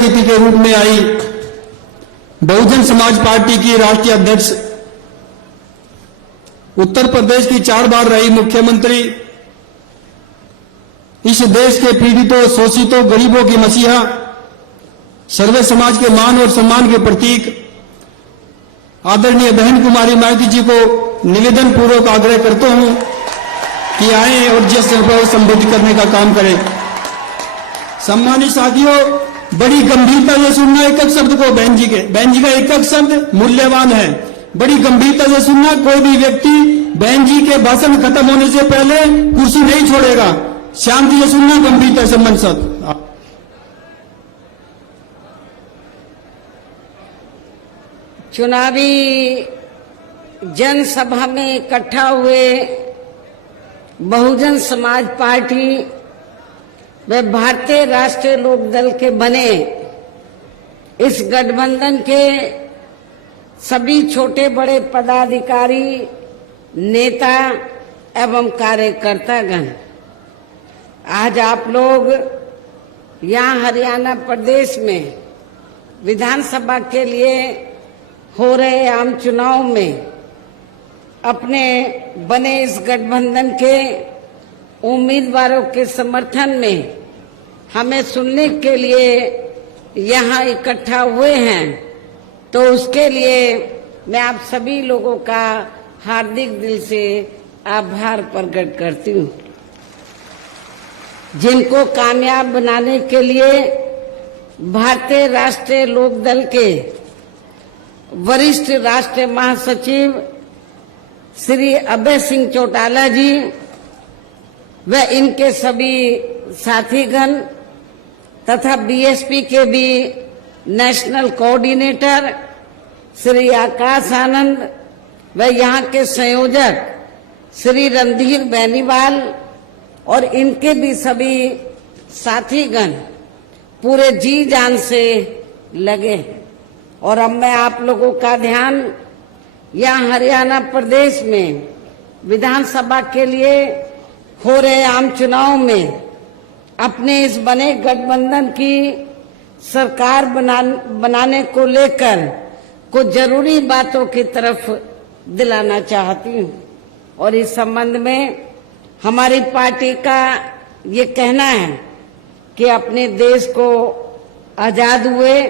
अतिथि के रूप में आई बहुजन समाज पार्टी की राष्ट्रीय अध्यक्ष, उत्तर प्रदेश की 4 बार रही मुख्यमंत्री, इस देश के पीड़ितों, शोषितों, गरीबों की मसीहा, सर्वे समाज के मान और सम्मान के प्रतीक आदरणीय बहन कुमारी माइती जी को निवेदन पूर्वक आग्रह करता हूं कि आए और जिस को संबोधित करने का काम करें। सम्मानित साथियों, बड़ी गंभीरता से सुनना एक एक शब्द को। बहन जी का एक एक शब्द मूल्यवान है। बड़ी गंभीरता से सुनना। कोई भी व्यक्ति बहन जी के भाषण खत्म होने से पहले कुर्सी नहीं छोड़ेगा। शांति से सुनना, गंभीरता से मन सत। चुनावी जनसभा में इकट्ठा हुए बहुजन समाज पार्टी व भारतीय राष्ट्रीय लोकदल के बने इस गठबंधन के सभी छोटे बड़े पदाधिकारी, नेता एवं कार्यकर्तागण, आज आप लोग यहाँ हरियाणा प्रदेश में विधानसभा के लिए हो रहे आम चुनाव में अपने बने इस गठबंधन के उम्मीदवारों के समर्थन में हमें सुनने के लिए यहाँ इकट्ठा हुए हैं, तो उसके लिए मैं आप सभी लोगों का हार्दिक दिल से आभार प्रकट करती हूँ, जिनको कामयाब बनाने के लिए भारतीय राष्ट्रीय लोकदल के वरिष्ठ राष्ट्रीय महासचिव श्री अभय सिंह चौटाला जी व इनके सभी साथीगण तथा बीएसपी के भी नेशनल कोऑर्डिनेटर श्री आकाश आनंद व यहाँ के संयोजक श्री रणधीर बेनीवाल और इनके भी सभी साथीगण पूरे जी जान से लगे हैं। और अब मैं आप लोगों का ध्यान यहाँ हरियाणा प्रदेश में विधानसभा के लिए हो रहे आम चुनाव में अपने इस बने गठबंधन की सरकार बनाने को लेकर कुछ जरूरी बातों की तरफ दिलाना चाहती हूँ। और इस संबंध में हमारी पार्टी का ये कहना है कि अपने देश को आजाद हुए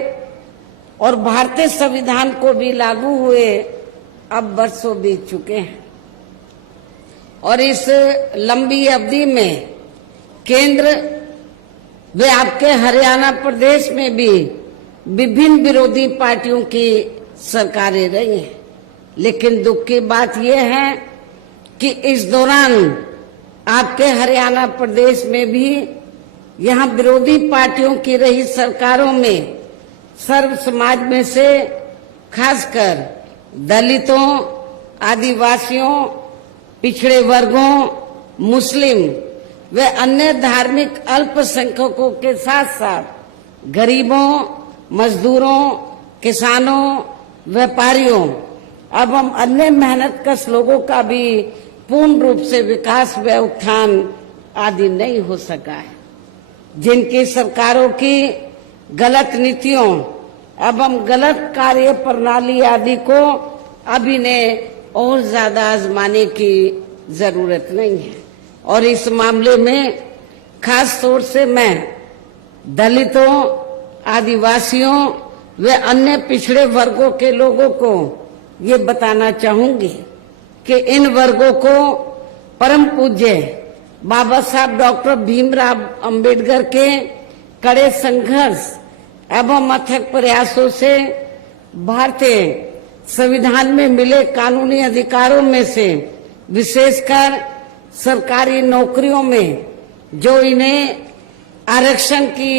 और भारतीय संविधान को भी लागू हुए अब वर्षों बीत चुके हैं, और इस लंबी अवधि में केंद्र व आपके हरियाणा प्रदेश में भी विभिन्न विरोधी पार्टियों की सरकारें रही हैं। लेकिन दुख की बात यह है कि इस दौरान आपके हरियाणा प्रदेश में भी यहाँ विरोधी पार्टियों की रही सरकारों में सर्व समाज में से खासकर दलितों, आदिवासियों, पिछड़े वर्गों, मुस्लिम व अन्य धार्मिक अल्पसंख्यकों के साथ साथ गरीबों, मजदूरों, किसानों, व्यापारियों एवं अन्य मेहनतकश लोगों का भी पूर्ण रूप से विकास व उत्थान आदि नहीं हो सका है, जिनकी सरकारों की गलत नीतियों एवं गलत कार्य प्रणाली आदि को अभी ने और ज्यादा आजमाने की जरूरत नहीं है। और इस मामले में खास तौर से मैं दलितों, आदिवासियों व अन्य पिछड़े वर्गों के लोगों को ये बताना चाहूंगी कि इन वर्गों को परम पूज्य बाबा साहब डॉक्टर भीमराव अंबेडकर के कड़े संघर्ष एवं अथक प्रयासों से भारतीय संविधान में मिले कानूनी अधिकारों में से विशेषकर सरकारी नौकरियों में जो इन्हें आरक्षण की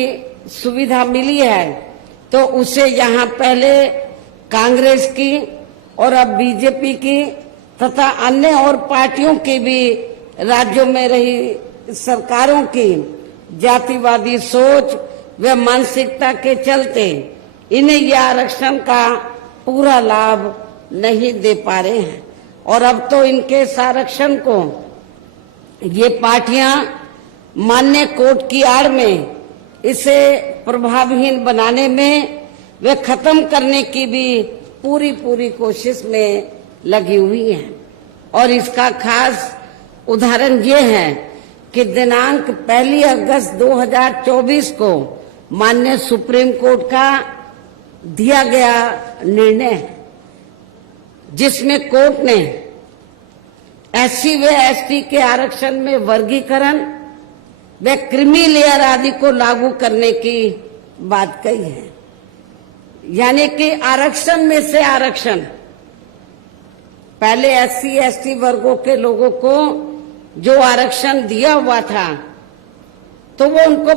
सुविधा मिली है, तो उसे यहाँ पहले कांग्रेस की और अब बीजेपी की तथा अन्य और पार्टियों की भी राज्यों में रही सरकारों की जातिवादी सोच व मानसिकता के चलते इन्हें यह आरक्षण का पूरा लाभ नहीं दे पा रहे हैं। और अब तो इनके इस आरक्षण को ये पार्टियां मान्य कोर्ट की आड़ में इसे प्रभावहीन बनाने में वे खत्म करने की भी पूरी कोशिश में लगी हुई हैं। और इसका खास उदाहरण ये है कि दिनांक 1 अगस्त 2024 को माननीय सुप्रीम कोर्ट का दिया गया निर्णय, जिसमें कोर्ट ने एससी व एसटी के आरक्षण में वर्गीकरण व क्रीमी लेयर आदि को लागू करने की बात कही है। यानी कि आरक्षण में से आरक्षण, पहले एससी एसटी वर्गों के लोगों को जो आरक्षण दिया हुआ था तो वो उनको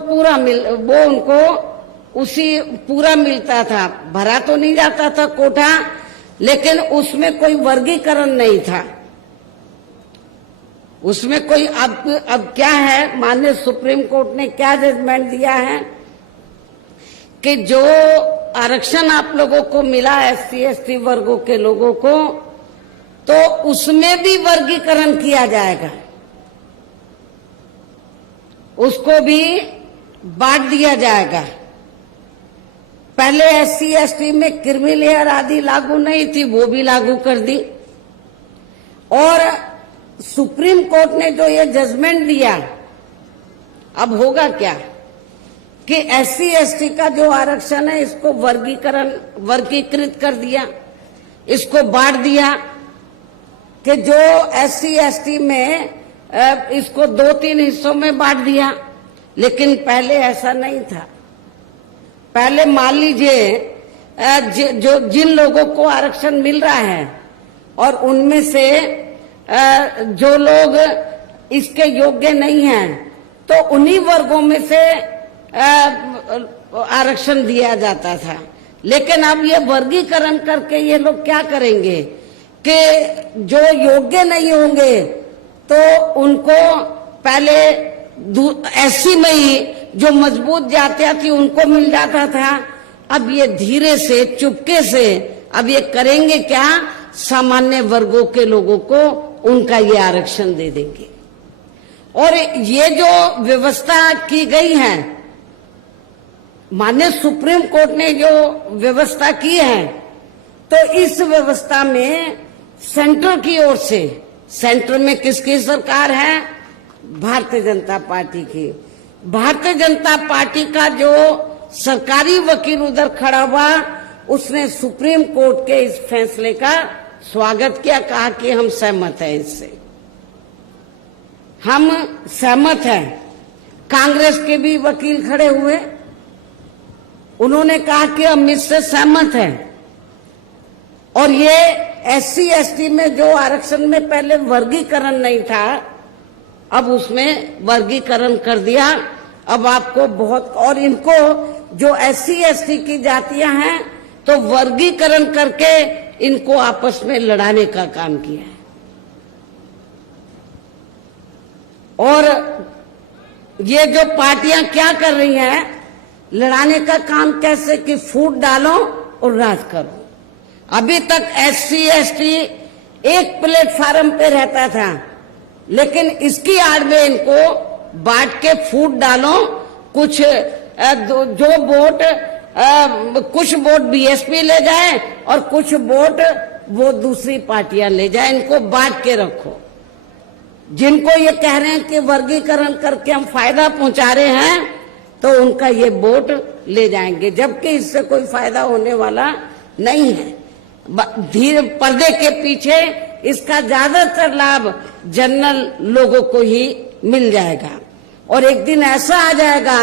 पूरा मिलता था, भरा तो नहीं जाता था कोटा, लेकिन उसमें कोई वर्गीकरण नहीं था। उसमें कोई अब क्या है, माननीय सुप्रीम कोर्ट ने क्या जजमेंट दिया है कि जो आरक्षण आप लोगों को मिला एससी एसटी वर्गों के लोगों को, तो उसमें भी वर्गीकरण किया जाएगा, उसको भी बांट दिया जाएगा। पहले एससी एसटी में क्रीमी लेयर आदि लागू नहीं थी, वो भी लागू कर दी। और सुप्रीम कोर्ट ने जो ये जजमेंट दिया, अब होगा क्या कि एससी एसटी का जो आरक्षण है इसको वर्गीकृत कर दिया, इसको बांट दिया कि जो एससी एसटी में इसको 2-3 हिस्सों में बांट दिया। लेकिन पहले ऐसा नहीं था। पहले मान लीजिए जिन लोगों को आरक्षण मिल रहा है और उनमें से जो लोग इसके योग्य नहीं हैं, तो उन्हीं वर्गों में से आरक्षण दिया जाता था। लेकिन अब ये वर्गीकरण करके ये लोग क्या करेंगे कि जो योग्य नहीं होंगे तो उनको पहले एससी में ही जो मजबूत जातियां थी उनको मिल जाता था। अब ये धीरे से चुपके से अब ये करेंगे क्या, सामान्य वर्गों के लोगों को उनका ये आरक्षण दे देंगे। और ये जो व्यवस्था की गई है, माननीय सुप्रीम कोर्ट ने जो व्यवस्था की है, तो इस व्यवस्था में सेंटर की ओर से, सेंटर में किसकी सरकार है, भारतीय जनता पार्टी की, भारतीय जनता पार्टी का जो सरकारी वकील उधर खड़ा हुआ, उसने सुप्रीम कोर्ट के इस फैसले का स्वागत किया, कहा कि हम सहमत हैं, इससे हम सहमत हैं। कांग्रेस के भी वकील खड़े हुए, उन्होंने कहा कि हम इससे सहमत हैं। और ये एससी एसटी में जो आरक्षण में पहले वर्गीकरण नहीं था, अब उसमें वर्गीकरण कर दिया। अब आपको बहुत, और इनको जो एससी एसटी की जातियां हैं तो वर्गीकरण करके इनको आपस में लड़ाने का काम किया है। और ये जो पार्टियां क्या कर रही हैं, लड़ाने का काम कैसे कि फूट डालो और राज करो। अभी तक एससी एसटी एक प्लेटफार्म पे रहता था, लेकिन इसकी आड़ में इनको बांट के फूट डालो, कुछ जो वोट कुछ वोट बीएसपी ले जाए और कुछ वोट वो दूसरी पार्टियां ले जाए, इनको बांट के रखो। जिनको ये कह रहे हैं कि वर्गीकरण करके हम फायदा पहुंचा रहे हैं, तो उनका ये वोट ले जाएंगे, जबकि इससे कोई फायदा होने वाला नहीं है। धीरे पर्दे के पीछे इसका ज्यादातर लाभ जनरल लोगों को ही मिल जाएगा। और एक दिन ऐसा आ जाएगा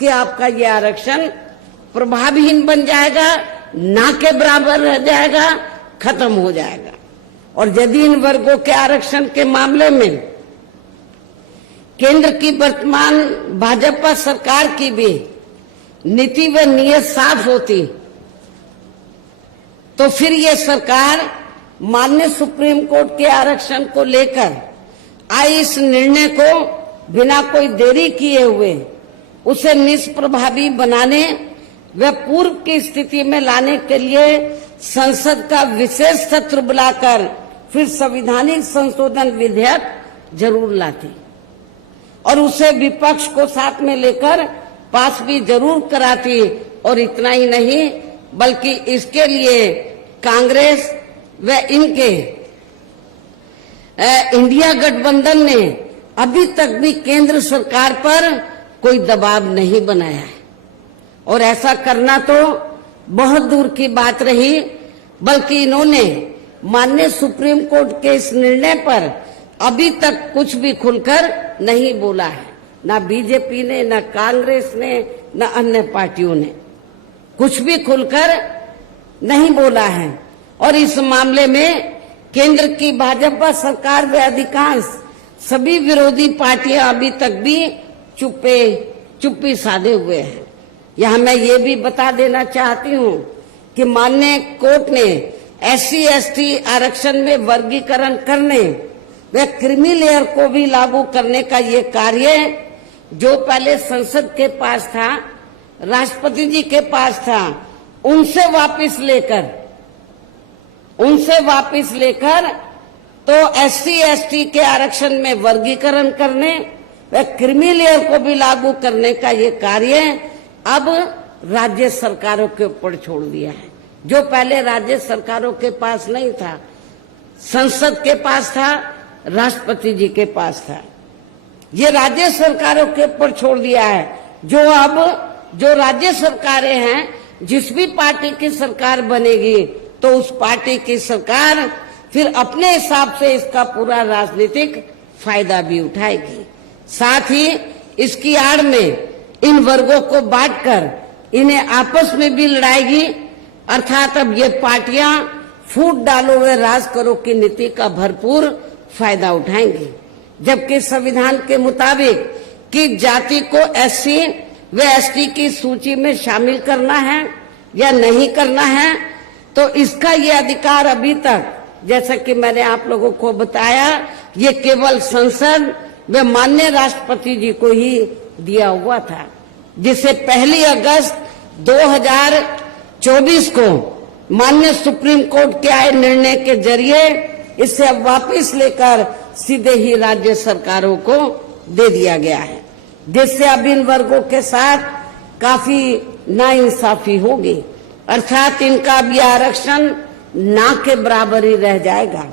कि आपका ये आरक्षण प्रभावहीन बन जाएगा, ना के बराबर रह जाएगा, खत्म हो जाएगा। और यदि इन वर्गों के आरक्षण के मामले में केंद्र की वर्तमान भाजपा सरकार की भी नीति व नीयत साफ होती, तो फिर ये सरकार माननीय सुप्रीम कोर्ट के आरक्षण को लेकर आई इस निर्णय को बिना कोई देरी किए हुए उसे निष्प्रभावी बनाने व पूर्व की स्थिति में लाने के लिए संसद का विशेष सत्र बुलाकर फिर संवैधानिक संशोधन विधेयक जरूर लाती और उसे विपक्ष को साथ में लेकर पास भी जरूर कराती, और इतना ही नहीं बल्कि इसके लिए कांग्रेस व इनके इंडिया गठबंधन ने अभी तक भी केंद्र सरकार पर कोई दबाव नहीं बनाया है। और ऐसा करना तो बहुत दूर की बात रही, बल्कि इन्होंने माननीय सुप्रीम कोर्ट के इस निर्णय पर अभी तक कुछ भी खुलकर नहीं बोला है। ना बीजेपी ने, ना कांग्रेस ने, ना अन्य पार्टियों ने कुछ भी खुलकर नहीं बोला है। और इस मामले में केंद्र की भाजपा सरकार व अधिकांश सभी विरोधी पार्टियां अभी तक भी चुप्पी साधे हुए हैं। यहां मैं ये भी बता देना चाहती हूं कि माननीय कोर्ट ने SC/ST आरक्षण में वर्गीकरण करने व क्रीमी लेयर को भी लागू करने का ये कार्य जो पहले संसद के पास था, राष्ट्रपति जी के पास था, उनसे वापस लेकर तो SC/ST के आरक्षण में वर्गीकरण करने व क्रीमी लेयर को भी लागू करने का ये कार्य अब राज्य सरकारों के ऊपर छोड़ दिया है। जो पहले राज्य सरकारों के पास नहीं था, संसद के पास था, राष्ट्रपति जी के पास था, ये राज्य सरकारों के ऊपर छोड़ दिया है। जो राज्य सरकारें हैं, जिस भी पार्टी की सरकार बनेगी तो उस पार्टी की सरकार फिर अपने हिसाब से इसका पूरा राजनीतिक फायदा भी उठाएगी। साथ ही इसकी आड़ में इन वर्गों को बांटकर इन्हें आपस में भी लड़ाएगी। अर्थात अब ये पार्टियां फूट डालो व राज करो की नीति का भरपूर फायदा उठाएंगी। जबकि संविधान के मुताबिक कि जाति को SC व ST की सूची में शामिल करना है या नहीं करना है, तो इसका ये अधिकार अभी तक, जैसा कि मैंने आप लोगों को बताया, ये केवल संसद व माननीय राष्ट्रपति जी को ही दिया हुआ था, जिसे 1 अगस्त 2024 को माननीय सुप्रीम कोर्ट के आए निर्णय के जरिए इसे अब वापस लेकर सीधे ही राज्य सरकारों को दे दिया गया है, जिससे अब इन वर्गों के साथ काफी नाइंसाफी होगी। अर्थात इनका भी आरक्षण ना के बराबर ही रह जाएगा।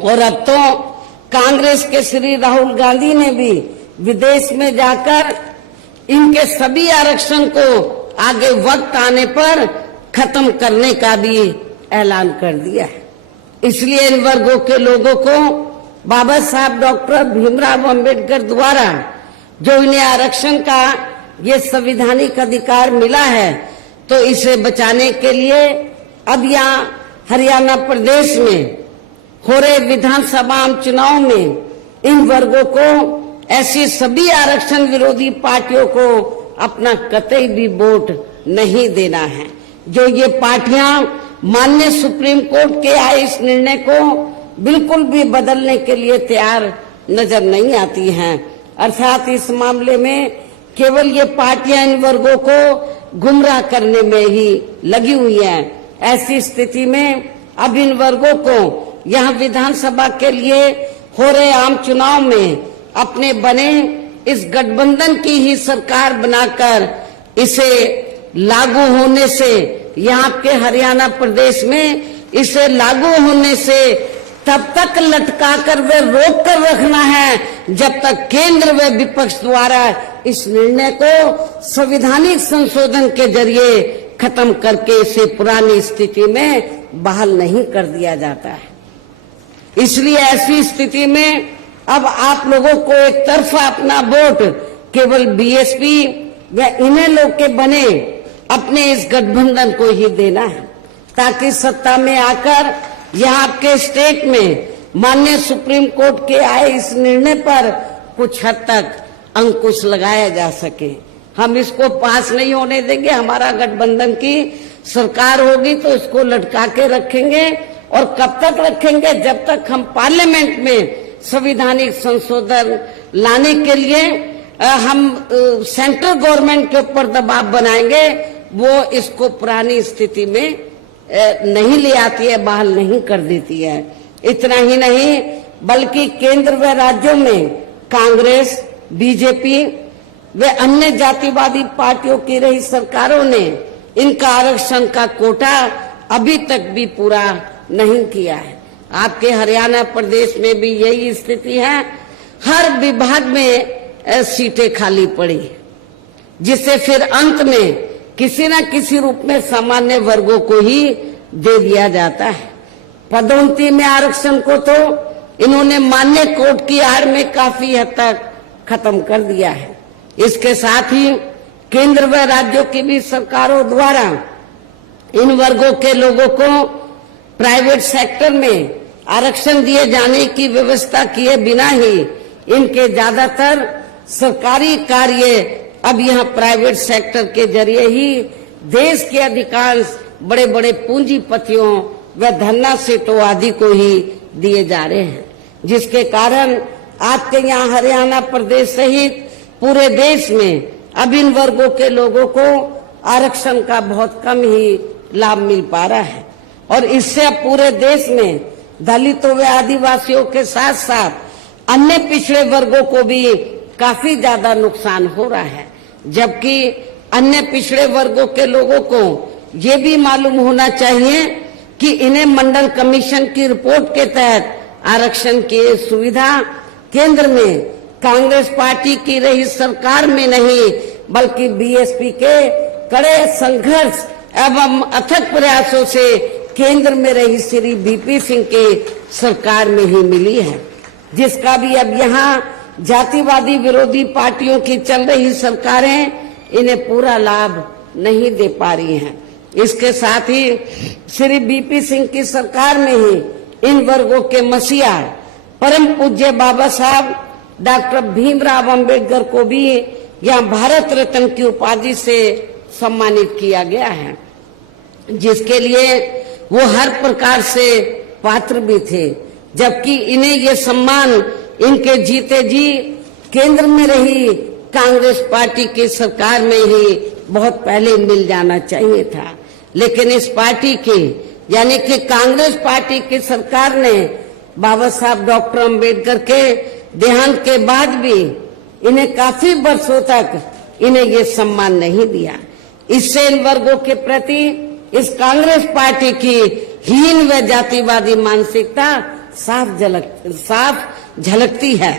और अब तो कांग्रेस के श्री राहुल गांधी ने भी विदेश में जाकर इनके सभी आरक्षण को आगे वक्त आने पर खत्म करने का भी ऐलान कर दिया है। इसलिए इन वर्गों के लोगों को बाबा साहब डॉक्टर भीमराव अंबेडकर द्वारा जो इन्हें आरक्षण का ये संवैधानिक अधिकार मिला है, तो इसे बचाने के लिए अब यहाँ हरियाणा प्रदेश में हो रहे विधानसभा चुनाव में इन वर्गों को, ऐसी सभी आरक्षण विरोधी पार्टियों को अपना कतई भी वोट नहीं देना है। जो ये पार्टियां माननीय सुप्रीम कोर्ट के आए इस निर्णय को बिल्कुल भी बदलने के लिए तैयार नजर नहीं आती हैं। अर्थात इस मामले में केवल ये पार्टियां इन वर्गों को गुमराह करने में ही लगी हुई हैं। ऐसी स्थिति में अब इन वर्गों को यहाँ विधानसभा के लिए हो रहे आम चुनाव में अपने बने इस गठबंधन की ही सरकार बनाकर इसे लागू होने से, यहाँ के हरियाणा प्रदेश में इसे लागू होने से तब तक लटका कर वे रोक कर रखना है जब तक केंद्र व विपक्ष द्वारा इस निर्णय को संवैधानिक संशोधन के जरिए खत्म करके इसे पुरानी स्थिति में बहाल नहीं कर दिया जाता है। इसलिए ऐसी स्थिति में अब आप लोगों को एक तरफा अपना वोट केवल BSP व इन्हें लोग के बने अपने इस गठबंधन को ही देना है, ताकि सत्ता में आकर यहाँ आपके स्टेट में माननीय सुप्रीम कोर्ट के आए इस निर्णय पर कुछ हद तक अंकुश लगाया जा सके। हम इसको पास नहीं होने देंगे। हमारा गठबंधन की सरकार होगी तो इसको लटका के रखेंगे, और कब तक रखेंगे? जब तक हम पार्लियामेंट में संवैधानिक संशोधन लाने के लिए हम सेंट्रल गवर्नमेंट के ऊपर दबाव बनाएंगे, वो इसको पुरानी स्थिति में नहीं ले आती है, बहाल नहीं कर देती है। इतना ही नहीं बल्कि केंद्र व राज्यों में कांग्रेस, BJP वे अन्य जातिवादी पार्टियों की रही सरकारों ने इनका आरक्षण का कोटा अभी तक भी पूरा नहीं किया है। आपके हरियाणा प्रदेश में भी यही स्थिति है। हर विभाग में सीटें खाली पड़ी, जिसे फिर अंत में किसी न किसी रूप में सामान्य वर्गों को ही दे दिया जाता है। पदोन्नति में आरक्षण को तो इन्होंने मान्य कोर्ट की आड़ में काफी हद तक खत्म कर दिया है। इसके साथ ही केंद्र व राज्यों की भी सरकारों द्वारा इन वर्गों के लोगों को प्राइवेट सेक्टर में आरक्षण दिए जाने की व्यवस्था किए बिना ही इनके ज्यादातर सरकारी कार्य अब यहां प्राइवेट सेक्टर के जरिए ही देश के अधिकांश बड़े बड़े पूंजीपतियों व धन्ना सेठों आदि को ही दिए जा रहे हैं, जिसके कारण आपके यहाँ हरियाणा प्रदेश सहित पूरे देश में अब इन वर्गों के लोगों को आरक्षण का बहुत कम ही लाभ मिल पा रहा है। और इससे अब पूरे देश में दलितों व आदिवासियों के साथ साथ अन्य पिछड़े वर्गों को भी काफी ज्यादा नुकसान हो रहा है। जबकि अन्य पिछड़े वर्गों के लोगों को ये भी मालूम होना चाहिए कि इन्हें मंडल कमीशन की रिपोर्ट के तहत आरक्षण की सुविधा केंद्र में कांग्रेस पार्टी की रही सरकार में नहीं बल्कि बीएसपी के कड़े संघर्ष एवं अथक प्रयासों से केंद्र में रही श्री वीपी सिंह की सरकार में ही मिली है, जिसका भी अब यहाँ जातिवादी विरोधी पार्टियों की चल रही सरकारें इन्हें पूरा लाभ नहीं दे पा रही हैं। इसके साथ ही श्री वीपी सिंह की सरकार में ही इन वर्गों के मसीहा परम पूज्य बाबा साहब डॉक्टर भीमराव अंबेडकर को भी यहाँ भारत रत्न की उपाधि से सम्मानित किया गया है, जिसके लिए वो हर प्रकार से पात्र भी थे। जबकि इन्हें ये सम्मान इनके जीते जी केंद्र में रही कांग्रेस पार्टी की सरकार में ही बहुत पहले मिल जाना चाहिए था। लेकिन इस पार्टी की यानी कि कांग्रेस पार्टी की सरकार ने बाबा साहब डॉक्टर अंबेडकर के देहांत के बाद भी इन्हें काफी वर्षों तक इन्हें ये सम्मान नहीं दिया। इससे इन वर्गों के प्रति इस कांग्रेस पार्टी की हीन व जातिवादी मानसिकता साफ झलकती है।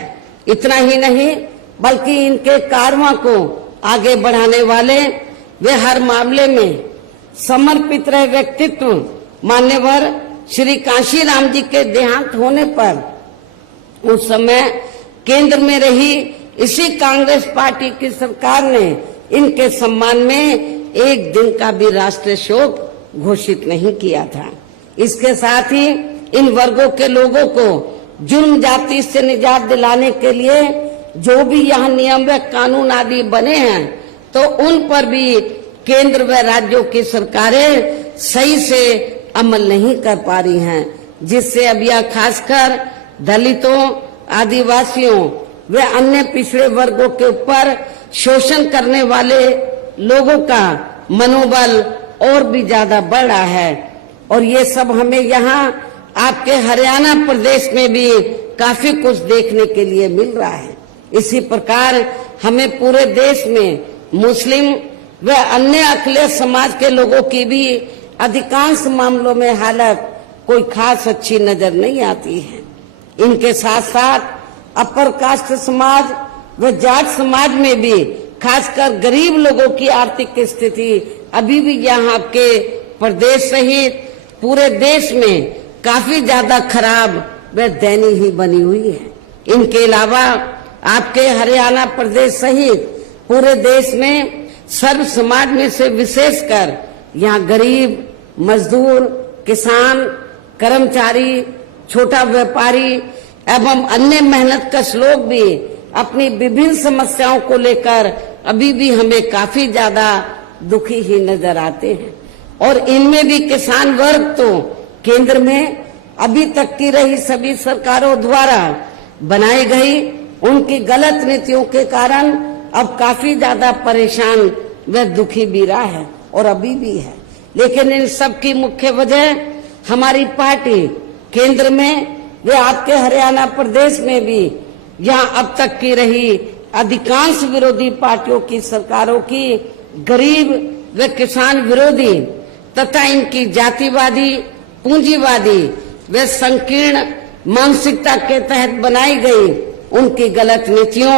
इतना ही नहीं बल्कि इनके कारवां को आगे बढ़ाने वाले वे हर मामले में समर्पित रहे व्यक्तित्व मान्यवर श्री कांशीराम जी के देहांत होने पर उस समय केंद्र में रही इसी कांग्रेस पार्टी की सरकार ने इनके सम्मान में एक दिन का भी राष्ट्रीय शोक घोषित नहीं किया था। इसके साथ ही इन वर्गों के लोगों को जुर्म जाति से निजात दिलाने के लिए जो भी यहाँ नियम व कानून आदि बने हैं तो उन पर भी केंद्र व राज्यों की सरकारें सही से अमल नहीं कर पा रही हैं, जिससे अब यह खासकर दलितों, आदिवासियों व अन्य पिछड़े वर्गों के ऊपर शोषण करने वाले लोगों का मनोबल और भी ज्यादा बढ़ रहा है। और ये सब हमें यहाँ आपके हरियाणा प्रदेश में भी काफी कुछ देखने के लिए मिल रहा है। इसी प्रकार हमें पूरे देश में मुस्लिम व अन्य अखिलेश समाज के लोगों की भी अधिकांश मामलों में हालत कोई खास अच्छी नजर नहीं आती है। इनके साथ साथ अपर कास्ट समाज व जाट समाज में भी खासकर गरीब लोगों की आर्थिक स्थिति अभी भी यहाँ आपके प्रदेश सहित पूरे देश में काफी ज्यादा खराब व दयनीय ही बनी हुई है। इनके अलावा आपके हरियाणा प्रदेश सहित पूरे देश में सर्व समाज में से विशेषकर यहाँ गरीब, मजदूर, किसान, कर्मचारी, छोटा व्यापारी एवं अन्य मेहनतकश लोग भी अपनी विभिन्न समस्याओं को लेकर अभी भी हमें काफी ज्यादा दुखी ही नजर आते हैं। और इनमें भी किसान वर्ग तो केंद्र में अभी तक की रही सभी सरकारों द्वारा बनाई गई उनकी गलत नीतियों के कारण अब काफी ज्यादा परेशान व दुखी भी रहा है और अभी भी है। लेकिन इन सब की मुख्य वजह हमारी पार्टी केंद्र में व आपके हरियाणा प्रदेश में भी यहाँ अब तक की रही अधिकांश विरोधी पार्टियों की सरकारों की गरीब व किसान विरोधी तथा इनकी जातिवादी, पूंजीवादी व संकीर्ण मानसिकता के तहत बनाई गई उनकी गलत नीतियों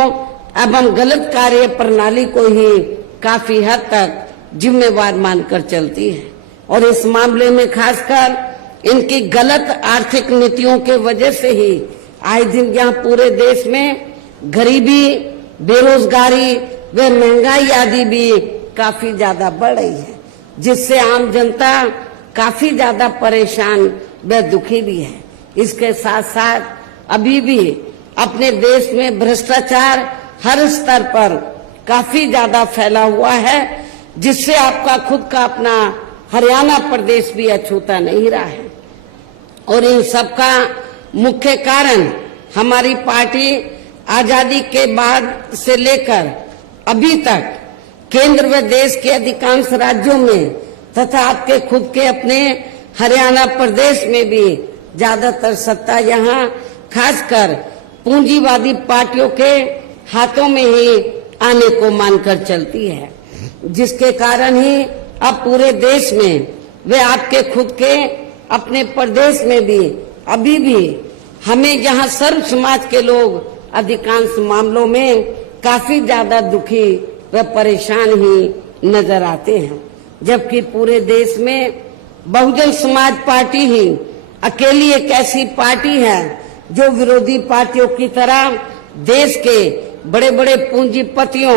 एवं गलत कार्य प्रणाली को ही काफी हद तक जिम्मेवार मानकर चलती है। और इस मामले में खासकर इनकी गलत आर्थिक नीतियों के वजह से ही आए दिन यहाँ पूरे देश में गरीबी, बेरोजगारी व महंगाई आदि भी काफी ज्यादा बढ़ रही है, जिससे आम जनता काफी ज्यादा परेशान व दुखी भी है। इसके साथ साथ अभी भी अपने देश में भ्रष्टाचार हर स्तर पर काफी ज्यादा फैला हुआ है, जिससे आपका खुद का अपना हरियाणा प्रदेश भी अछूता नहीं रहा है। और इन सब का मुख्य कारण हमारी पार्टी आजादी के बाद से लेकर अभी तक केंद्र व देश के अधिकांश राज्यों में तथा आपके खुद के अपने हरियाणा प्रदेश में भी ज्यादातर सत्ता यहाँ खासकर पूंजीवादी पार्टियों के हाथों में ही आने को मानकर चलती है, जिसके कारण ही अब पूरे देश में वे आपके खुद के अपने प्रदेश में भी अभी भी हमें यहाँ सर्व समाज के लोग अधिकांश मामलों में काफी ज्यादा दुखी व परेशान ही नजर आते हैं, जबकि पूरे देश में बहुजन समाज पार्टी ही अकेली एक ऐसी पार्टी है जो विरोधी पार्टियों की तरह देश के बड़े बड़े पूंजीपतियों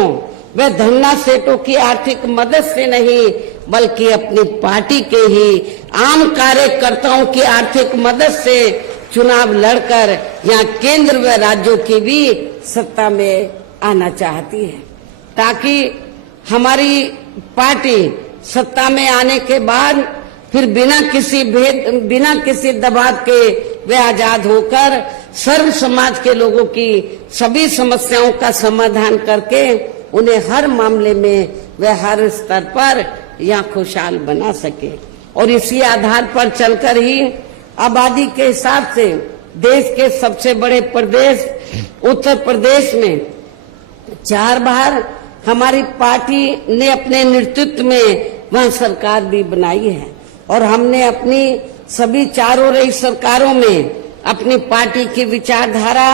व धन्ना सेठों की आर्थिक मदद से नहीं बल्कि अपनी पार्टी के ही आम कार्यकर्ताओं की आर्थिक मदद से चुनाव लड़कर यहाँ केंद्र व राज्यों की भी सत्ता में आना चाहती है, ताकि हमारी पार्टी सत्ता में आने के बाद फिर बिना किसी दबाव के वे आजाद होकर सर्व समाज के लोगों की सभी समस्याओं का समाधान करके उन्हें हर मामले में वे हर स्तर पर यहाँ खुशहाल बना सके। और इसी आधार पर चलकर ही आबादी के हिसाब से देश के सबसे बड़े प्रदेश उत्तर प्रदेश में 4 बार हमारी पार्टी ने अपने नेतृत्व में वहाँ सरकार भी बनाई है, और हमने अपनी सभी चारों रही सरकारों में अपनी पार्टी की विचारधारा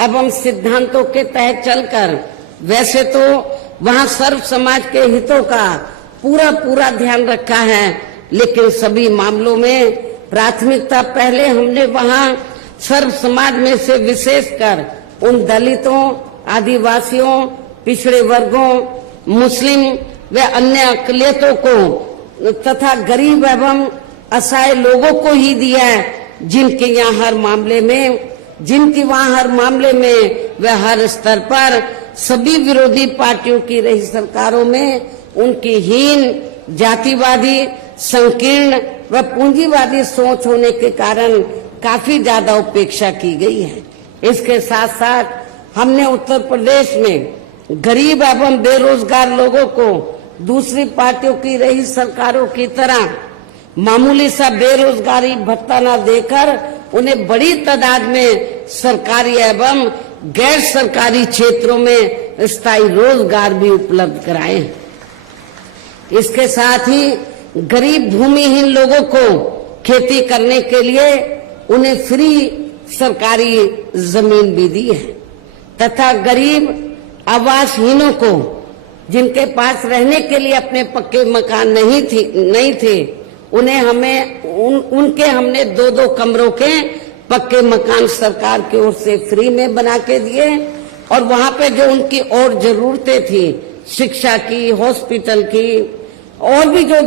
एवं सिद्धांतों के तहत चलकर वैसे तो वहाँ सर्व समाज के हितों का पूरा ध्यान रखा है, लेकिन सभी मामलों में प्राथमिकता पहले हमने वहाँ सर्व समाज में से विशेषकर उन दलितों, आदिवासियों, पिछड़े वर्गों, मुस्लिम व अन्य अकलियतों को तथा गरीब एवं असहाय लोगों को ही दिया है, जिनके वहाँ हर मामले में व हर स्तर पर सभी विरोधी पार्टियों की रही सरकारों में उनकी हीन, जातिवादी, संकीर्ण व पूंजीवादी सोच होने के कारण काफी ज्यादा उपेक्षा की गई है। इसके साथ साथ हमने उत्तर प्रदेश में गरीब एवं बेरोजगार लोगों को दूसरी पार्टियों की रही सरकारों की तरह मामूली सा बेरोजगारी भत्ता न देकर उन्हें बड़ी तादाद में सरकारी एवं गैर सरकारी क्षेत्रों में स्थायी रोजगार भी उपलब्ध कराए। इसके साथ ही गरीब भूमिहीन लोगों को खेती करने के लिए उन्हें फ्री सरकारी जमीन भी दी है, तथा गरीब आवासहीनों को जिनके पास रहने के लिए अपने पक्के मकान नहीं थे उन्हें हमने 2-2 कमरों के पक्के मकान सरकार की ओर से फ्री में बना के दिए, और वहाँ पे जो उनकी और जरूरतें थी शिक्षा की, हॉस्पिटल की, और भी जो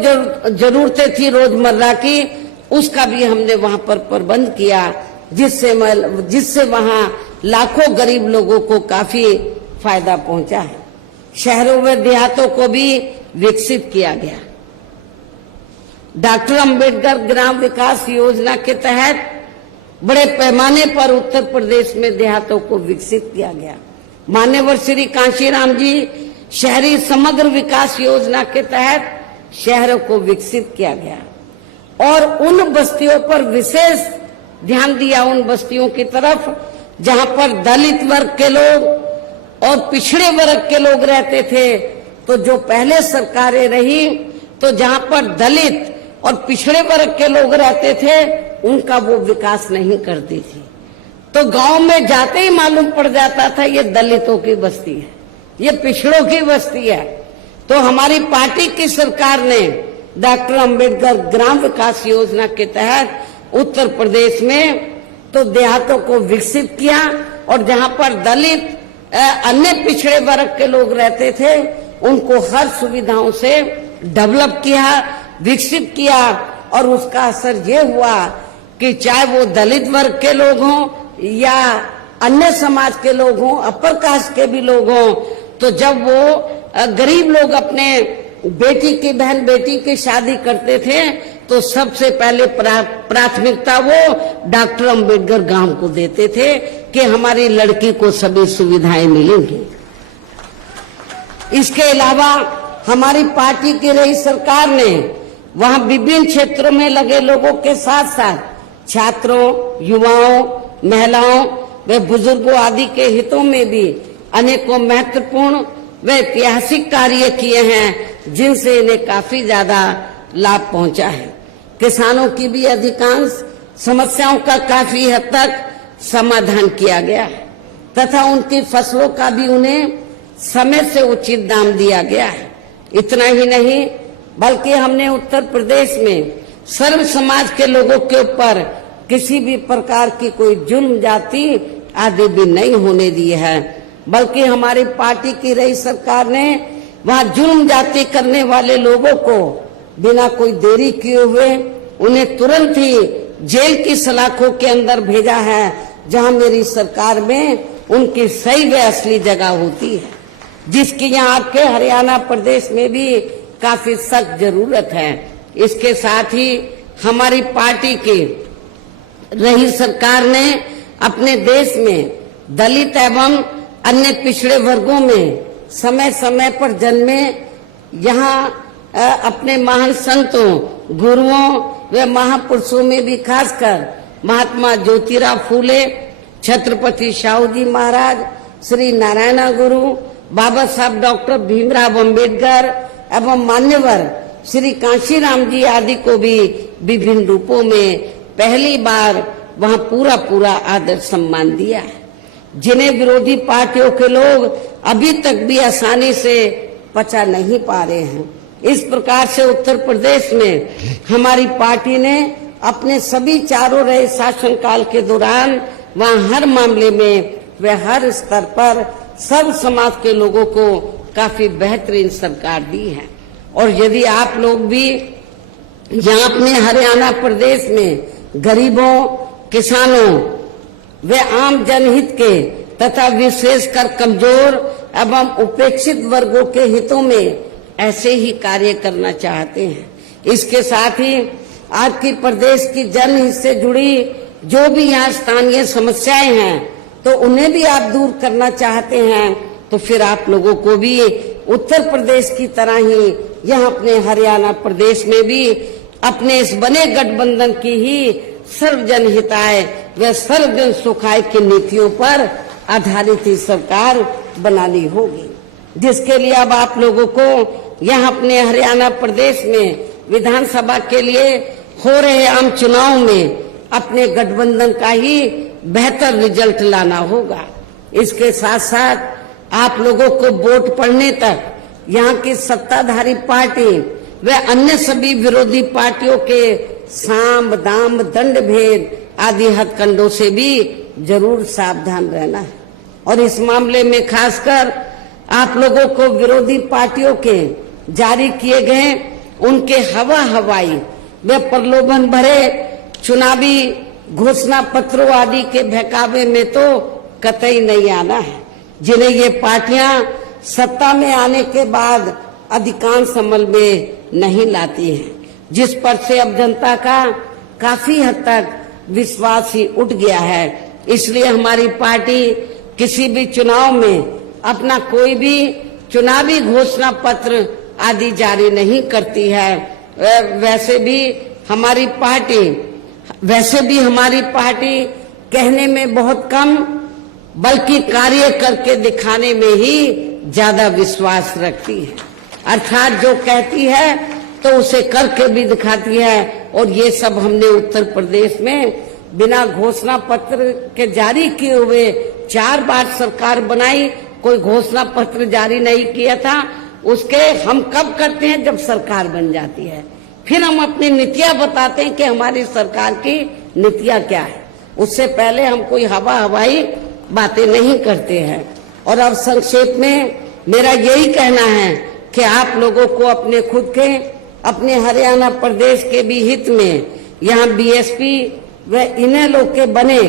जरूरतें थी रोजमर्रा की, उसका भी हमने वहाँ पर प्रबंध किया, जिससे वहाँ लाखों गरीब लोगों को काफी फायदा पहुंचा है। शहरों व देहातों को भी विकसित किया गया। डॉक्टर अंबेडकर ग्राम विकास योजना के तहत बड़े पैमाने पर उत्तर प्रदेश में देहातों को विकसित किया गया। मान्यवर श्री कांशीराम जी शहरी समग्र विकास योजना के तहत शहरों को विकसित किया गया, और उन बस्तियों पर विशेष ध्यान दिया, उन बस्तियों की तरफ जहां पर दलित वर्ग के लोग, और पिछड़े वर्ग के लोग रहते थे। तो जो पहले सरकारें रही तो जहां पर दलित और पिछड़े वर्ग के लोग रहते थे उनका वो विकास नहीं करती थी। तो गांव में जाते ही मालूम पड़ जाता था ये दलितों की बस्ती है, ये पिछड़ों की बस्ती है। तो हमारी पार्टी की सरकार ने डॉक्टर अंबेडकर ग्राम विकास योजना के तहत उत्तर प्रदेश में तो देहातों को विकसित किया और जहां पर दलित अन्य पिछड़े वर्ग के लोग रहते थे उनको हर सुविधाओं से डेवलप किया, विकसित किया। और उसका असर ये हुआ कि चाहे वो दलित वर्ग के लोग हों या अन्य समाज के लोग हों, अपर कास्ट के भी लोग हों, तो जब वो गरीब लोग अपने बेटी की बहन बेटी की शादी करते थे तो सबसे पहले प्राथमिकता वो डॉक्टर अंबेडकर गांव को देते थे कि हमारी लड़की को सभी सुविधाएं मिलेंगी। इसके अलावा हमारी पार्टी की रही सरकार ने वहां विभिन्न क्षेत्रों में लगे लोगों के साथ साथ छात्रों, युवाओं, महिलाओं व बुजुर्गों आदि के हितों में भी अनेकों महत्वपूर्ण व ऐतिहासिक कार्य किए हैं जिनसे इन्हें काफी ज्यादा लाभ पहुंचा है। किसानों की भी अधिकांश समस्याओं का काफी हद तक समाधान किया गया है तथा उनकी फसलों का भी उन्हें समय से उचित दाम दिया गया है। इतना ही नहीं बल्कि हमने उत्तर प्रदेश में सर्व समाज के लोगों के ऊपर किसी भी प्रकार की कोई जुल्म जाति आदि भी नहीं होने दी है, बल्कि हमारी पार्टी की रही सरकार ने वहां जुल्म जाति करने वाले लोगों को बिना कोई देरी किए हुए उन्हें तुरंत ही जेल की सलाखों के अंदर भेजा है, जहां मेरी सरकार में उनकी सही व असली जगह होती है, जिसकी यहाँ आपके हरियाणा प्रदेश में भी काफी सख्त जरूरत है। इसके साथ ही हमारी पार्टी की रही सरकार ने अपने देश में दलित एवं अन्य पिछड़े वर्गों में समय समय पर जन्मे यहाँ अपने महान संतों, गुरुओं व महापुरुषों में भी खासकर महात्मा ज्योतिराव फूले, छत्रपति शाहू जी महाराज, श्री नारायण गुरु, बाबा साहब डॉक्टर भीमराव अंबेडकर एवं मान्यवर श्री कांशीराम जी आदि को भी विभिन्न रूपों में पहली बार वहां पूरा आदर सम्मान दिया है, जिन्हें विरोधी पार्टियों के लोग अभी तक भी आसानी से पचा नहीं पा रहे हैं। इस प्रकार से उत्तर प्रदेश में हमारी पार्टी ने अपने सभी चारों रहे शासनकाल के दौरान वहां हर मामले में व हर स्तर पर सर्व समाज के लोगों को काफी बेहतरीन सरकार दी है। और यदि आप लोग भी यहाँ अपने हरियाणा प्रदेश में गरीबों, किसानों व आम जनहित के तथा विशेषकर कमजोर एवं उपेक्षित वर्गों के हितों में ऐसे ही कार्य करना चाहते हैं, इसके साथ ही आपकी प्रदेश की जनहित से जुड़ी जो भी यहाँ स्थानीय समस्याएं हैं तो उन्हें भी आप दूर करना चाहते हैं, तो फिर आप लोगों को भी उत्तर प्रदेश की तरह ही यहाँ अपने हरियाणा प्रदेश में भी अपने इस बने गठबंधन की ही सर्वजन हिताय व सर्वजन सुखाय की नीतियों पर आधारित ही सरकार बनानी होगी, जिसके लिए अब आप लोगों को यहाँ अपने हरियाणा प्रदेश में विधानसभा के लिए हो रहे आम चुनाव में अपने गठबंधन का ही बेहतर रिजल्ट लाना होगा। इसके साथ साथ आप लोगों को वोट पड़ने तक यहाँ की सत्ताधारी पार्टी व अन्य सभी विरोधी पार्टियों के साम दाम दंड भेद आदि हथकंडों से भी जरूर सावधान रहना है। और इस मामले में खासकर आप लोगों को विरोधी पार्टियों के जारी किए गए उनके हवाई व प्रलोभन भरे चुनावी घोषणा पत्रों आदि के बहकावे में तो कतई नहीं आना है, जिन्हें ये पार्टियां सत्ता में आने के बाद अधिकांश अमल में नहीं लाती हैं, जिस पर से अब जनता का काफी हद तक विश्वास ही उठ गया है। इसलिए हमारी पार्टी किसी भी चुनाव में अपना कोई भी चुनावी घोषणा पत्र आदि जारी नहीं करती है। वैसे भी हमारी पार्टी कहने में बहुत कम बल्कि कार्य करके दिखाने में ही ज्यादा विश्वास रखती है। अर्थात जो कहती है तो उसे करके भी दिखाती है। और ये सब हमने उत्तर प्रदेश में बिना घोषणा पत्र के जारी किए हुए 4 बार सरकार बनाई, कोई घोषणा पत्र जारी नहीं किया था। उसके हम कब करते हैं? जब सरकार बन जाती है। फिर हम अपनी नीतियां बताते हैं कि हमारी सरकार की नीतियां क्या है। उससे पहले हम कोई हवाई बातें नहीं करते हैं। और अब संक्षेप में मेरा यही कहना है कि आप लोगों को अपने खुद के, अपने हरियाणा प्रदेश के भी हित में यहाँ बीएसपी व इनेलो के बने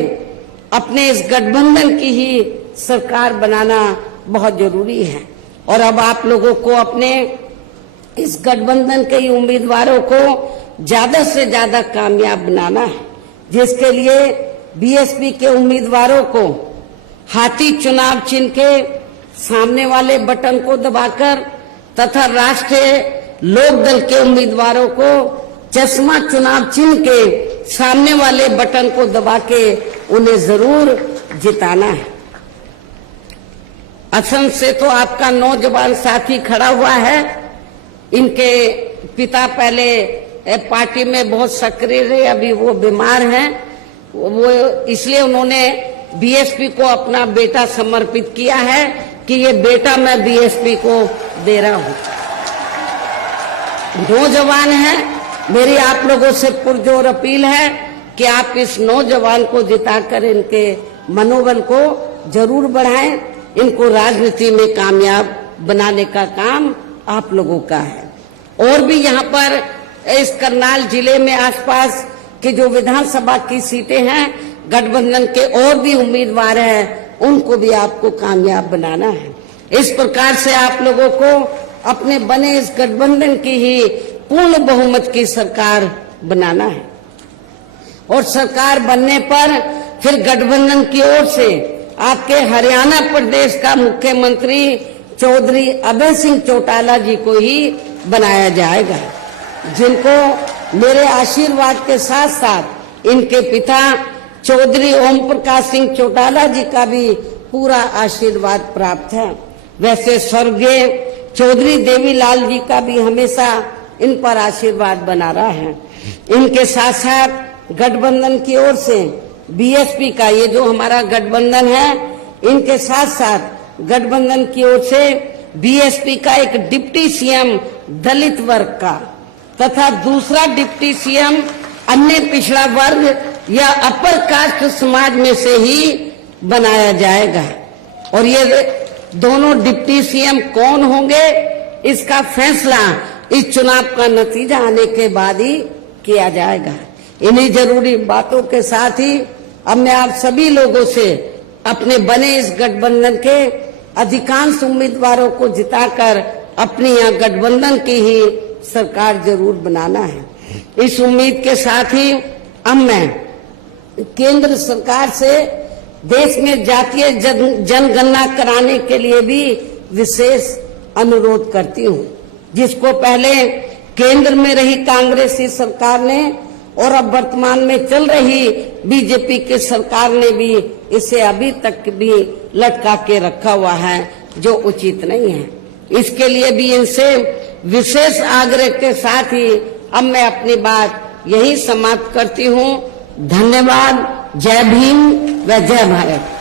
अपने इस गठबंधन की ही सरकार बनाना बहुत जरूरी है। और अब आप लोगों को अपने इस गठबंधन के उम्मीदवारों को ज्यादा से ज्यादा कामयाब बनाना है, जिसके लिए बीएसपी के उम्मीदवारों को हाथी चुनाव चिन्ह के सामने वाले बटन को दबाकर तथा राष्ट्रीय लोकदल के उम्मीदवारों को चश्मा चुनाव चिन्ह के सामने वाले बटन को दबा के उन्हें जरूर जिताना है। असम से तो आपका नौजवान साथी खड़ा हुआ है। इनके पिता पहले पार्टी में बहुत सक्रिय रहे, अभी वो बीमार हैं। वो इसलिए उन्होंने बीएसपी को अपना बेटा समर्पित किया है कि ये बेटा मैं बीएसपी को दे रहा हूं। नौजवान है, मेरी आप लोगों से पुरजोर अपील है कि आप इस नौजवान को जिताकर इनके मनोबल को जरूर बढ़ाएं। इनको राजनीति में कामयाब बनाने का काम आप लोगों का है। और भी यहाँ पर इस करनाल जिले में आसपास की जो विधानसभा की सीटें हैं, गठबंधन के और भी उम्मीदवार हैं, उनको भी आपको कामयाब बनाना है। इस प्रकार से आप लोगों को अपने बने इस गठबंधन की ही पूर्ण बहुमत की सरकार बनाना है। और सरकार बनने पर फिर गठबंधन की ओर से आपके हरियाणा प्रदेश का मुख्यमंत्री चौधरी अभय सिंह चौटाला जी को ही बनाया जाएगा, जिनको मेरे आशीर्वाद के साथ साथ इनके पिता चौधरी ओम प्रकाश सिंह चौटाला जी का भी पूरा आशीर्वाद प्राप्त है। वैसे स्वर्गीय चौधरी देवीलाल जी का भी हमेशा इन पर आशीर्वाद बना रहा है। इनके साथ साथ गठबंधन की ओर से बीएसपी का, ये जो हमारा गठबंधन है, इनके साथ साथ गठबंधन की ओर से बीएसपी का एक डिप्टी सीएम दलित वर्ग का तथा दूसरा डिप्टी सीएम अन्य पिछड़ा वर्ग या अपर कास्ट समाज में से ही बनाया जाएगा। और ये दोनों डिप्टी सीएम कौन होंगे, इसका फैसला इस चुनाव का नतीजा आने के बाद ही किया जाएगा। इन्हीं जरूरी बातों के साथ ही अब मैं आप सभी लोगों से अपने बने इस गठबंधन के अधिकांश उम्मीदवारों को जिताकर अपनी यहाँ गठबंधन की ही सरकार जरूर बनाना है। इस उम्मीद के साथ ही अब मैं केंद्र सरकार से देश में जातीय जनगणना कराने के लिए भी विशेष अनुरोध करती हूँ, जिसको पहले केंद्र में रही कांग्रेसी सरकार ने और अब वर्तमान में चल रही बीजेपी की सरकार ने भी इसे अभी तक भी लटका के रखा हुआ है, जो उचित नहीं है। इसके लिए भी इनसे विशेष आग्रह के साथ ही अब मैं अपनी बात यही समाप्त करती हूँ। धन्यवाद। जय भीम व जय भारत।